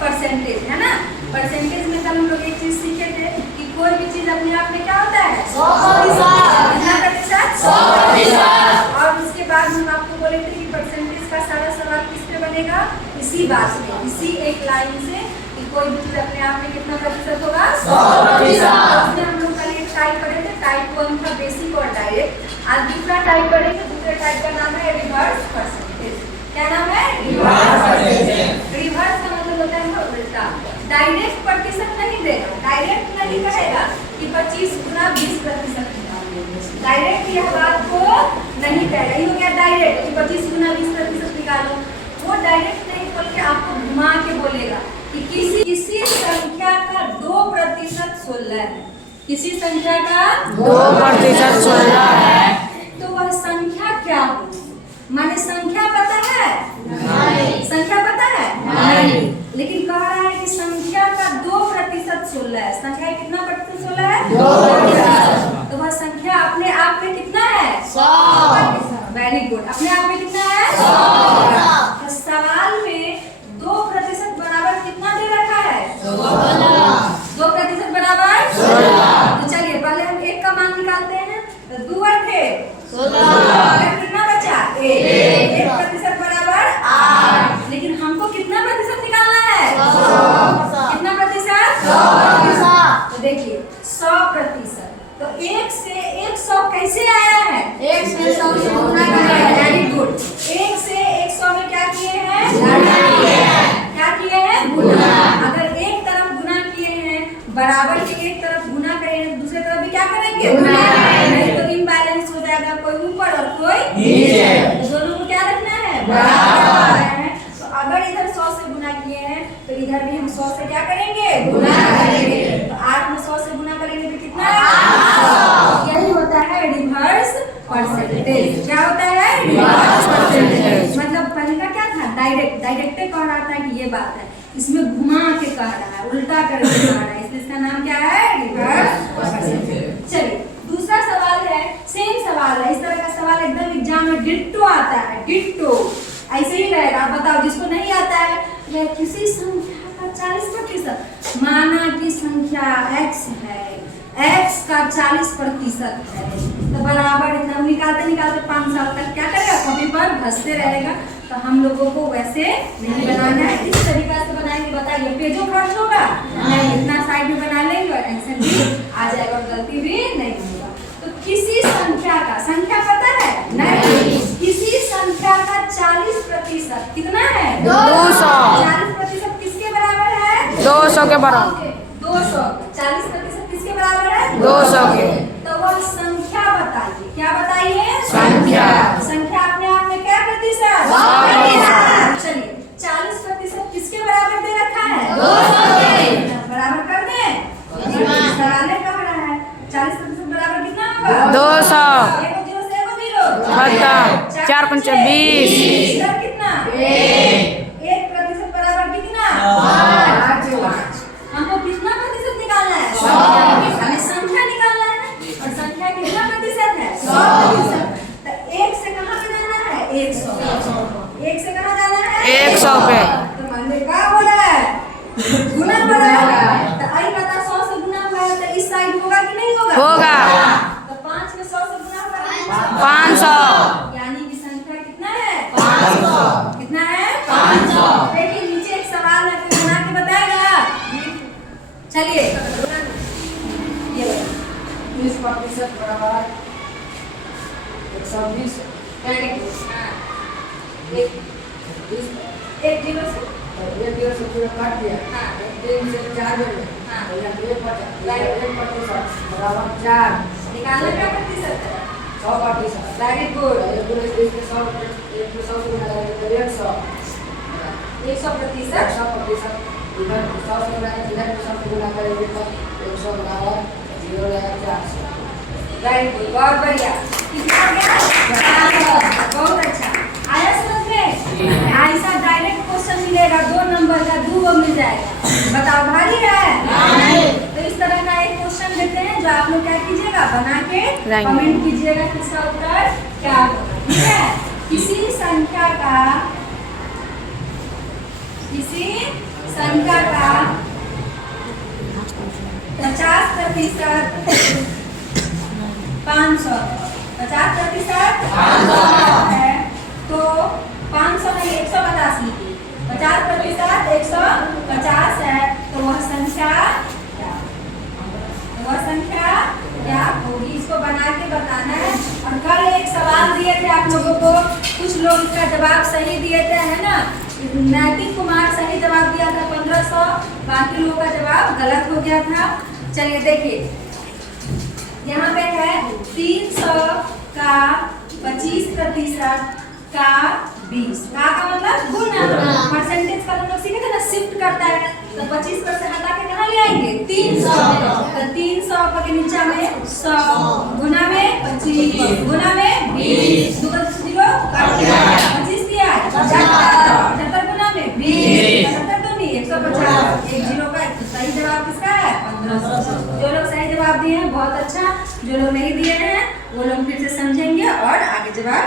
Percentage, है ना। Percentage में कल हम लोग एक चीज सीखे थे कि कोई भी चीज अपने आप में क्या होता है 100%। कितना प्रतिशत 100%। और उसके बाद हम आपको बोले थे कि परसेंटेज का सारा सवाल किस पे बनेगा, इसी बात पे, इसी एक लाइन से कि कोई भी चीज अपने आप में कितना प्रतिशत होगा 100%। हम लोग कल एक टाइप पढ़े थे, टाइप 1 था बेसिक और डायरेक्ट। आज दूसरा टाइप पढ़ेंगे। दूसरे टाइप का नाम है रिवर्स परसेंटेज। क्या नाम है? Reverse percentage. रिवर्स का मतलब होता है उल्टा। डायरेक्ट प्रतिशत नहीं देगा, डायरेक्ट नहीं कहेगा कि 25 गुना 20%। डायरेक्ट यह बात को नहीं कहेगा। ये हो गया डायरेक्ट कि 25 गुना 20% निकालो। वो डायरेक्ट नहीं बल्कि आपको घुमा के बोलेगा कि किसी संख्या का 2% 16 है। किसी संख्या का 2% 16 है। तो वह संख्या क्या होगी? माने संख्या पता है? नहीं। संख्या पता है? नहीं। लेकिन कह रहा है कि संख्या का 2% 16 है। संख्या कितना प्रतिशत 16 है? 2%। तो वह संख्या अपने आप में कितना है? 100। Very good. अपने आप में कितना है? 100। तो सवाल में 2% बराबर कितना दे रखा है? 2% बराबर 16। तो चलिए पहले हम एक का मान निकालते हैं। तो 2 थे 16। कितना बचा? 1% बराबर 8। लेकिन हमको कितना प्रतिशत निकालना है? 100। कितना प्रतिशत? 100%। तो देखिए 100%। तो 1 से 100 कैसे आया है? 1 से 100 से गुना करें। Very good. 1 से 100 में क्या किए हैं? क्या किए हैं? गुना। अगर एक तरफ गुना किए हैं, बराबर के एक तरफ गुना करेंगे, दूसरे तरफ भी क्या करेंगे? गुना। नहीं तो इम्बैलेंस हो जाएगा, कोई ऊपर और कोई नीचे। तो दोनों को क्या रखना है? बराबर। तो अगर इधर 100 से गुना किए हैं तो इधर भी हम 100 से क्या करेंगे? गुना करेंगे। तो 8 में 100 से गुना करेंगे तो कितना है? यही होता है रिवर्स परसेंटेज। क्या होता है? Reverse percentage. मतलब पहले का क्या था? डायरेक्ट। डायरेक्ट कह रहा था कि ये बात है, इसमें घुमा के कह रहा है, उल्टा करके कह रहा है, इसलिए इसका नाम क्या है? Reverse percentage. चलिए दूसरा सवाल है, सेम सवाल है। इस तरह का सवाल एकदम एग्जाम में डिट्टो आता है, डिट्टो ऐसे ही रहेगा। आप बताओ जिसको नहीं आता है, या किसी संख्या का 40%, माना कि संख्या x है, x का 40% है, तो बराबर इतना निकालते निकालते 5 साल तक क्या करेगा? कॉपी पर घसते रहेगा। तो हम लोगों को वैसे नहीं बनाना है, इस तरीका से बनाएंगे। बताइए पेजों खर्च होगा नहीं, इतना साइड में बना लेंगे और आंसर भी आ जाएगा और गलती भी नहीं होगा। तो किसी संख्या का, संख्या पता है? नहीं। किसी संख्या का 40% कितना है? 200। 40% किसके बराबर है? 200 के बराबर। 200। 40% किसके बराबर है? 200 के। तो वह संख्या बताइए। क्या बताइए? संख्या। संख्या अपने आप में क्या प्रतिशत? 100%। चलिए 40% किसके बराबर दे रखा है? 200 के। बराबर कर दें? सवाल कह रहा है 40% बराबर कितना होगा? 200। 1 0 से 1 0 खत्म। 4 5 20। इधर कितना? 1% बराबर कितना? 5। हमको कितना प्रतिशत निकालना है? 100। हमें संख्या निकालना है ना, और संख्या कितना प्रतिशत है? 100%। तो 1 से कहाँ पे जाना है? 100। 1 से कहाँ जाना है? 100 पे। तो मान लो क्या हो रहा है? गुना हो रहा है। तो आई बता 100 से गुना हुआ है तो इस साइड होगा कि नहीं होगा? होगा। तो 5 में 100 से गुना हुआ है 500। यानी कि संख्या कितना है? 500। कितना है? 500। देखिए नीचे एक सवाल है, कोई बना के बताएगा? चलिए ये 20% बराबर 120। एक जीरो से 1 0 से पूरा काट दिया। हाँ। 3 से 4 में हाँ। 1% बराबर 4। निकालना क्या प्रतिशत है? 100%। Very good. 100 से गुना करेंगे तो 100। 100%। 100%। इधर 100 से गुना करेंगे, इधर 100 से गुना करेंगे तो 100 बराबर 0 रहेगा 400। वेरी गुड, बहुत बढ़िया। कितना आ गया? बहुत अच्छा। आया समझ में? ऐसा डायरेक्ट क्वेश्चन मिलेगा 2 नंबर का, 2 मिल जाएगा। बताओ भारी है? नहीं। तो इस तरह का एक क्वेश्चन देते हैं जो आप लोग क्या कीजिएगा, बना के कमेंट कीजिएगा किसका उत्तर क्या होगा। ठीक है? किसी संख्या का संख्या का 50% 500 50% 500 है तो 500 में 150 लिखिए 50% 150 है तो वह संख्या क्या होगी इसको बना के बताना है। और कल एक सवाल दिए थे आप लोगों को, कुछ लोग इसका जवाब सही दिए थे है ना। नैतिक कुमार सही जवाब दिया था 1500, बाकी लोगों का जवाब गलत हो गया था। चलिए देखिए यहाँ पे है 300 का 25% का 20 का मतलब गुना। परसेंटेज का हम लोग सीखे थे ना, शिफ्ट करता है तो 25% हटा के कहाँ ले आएंगे 300 तो 300 के नीचे में 100 गुना में 25 गुना में 20 2 का 0 काट दिया 25 दिया 75 गुना में 20 75 तो नहीं 150 एक 0 का सही जवाब किसका है 1500। जो लोग सही जवाब दिए हैं बहुत अच्छा, जो लोग नहीं दिए हैं वो लोग फिर से समझेंगे और आगे जवाब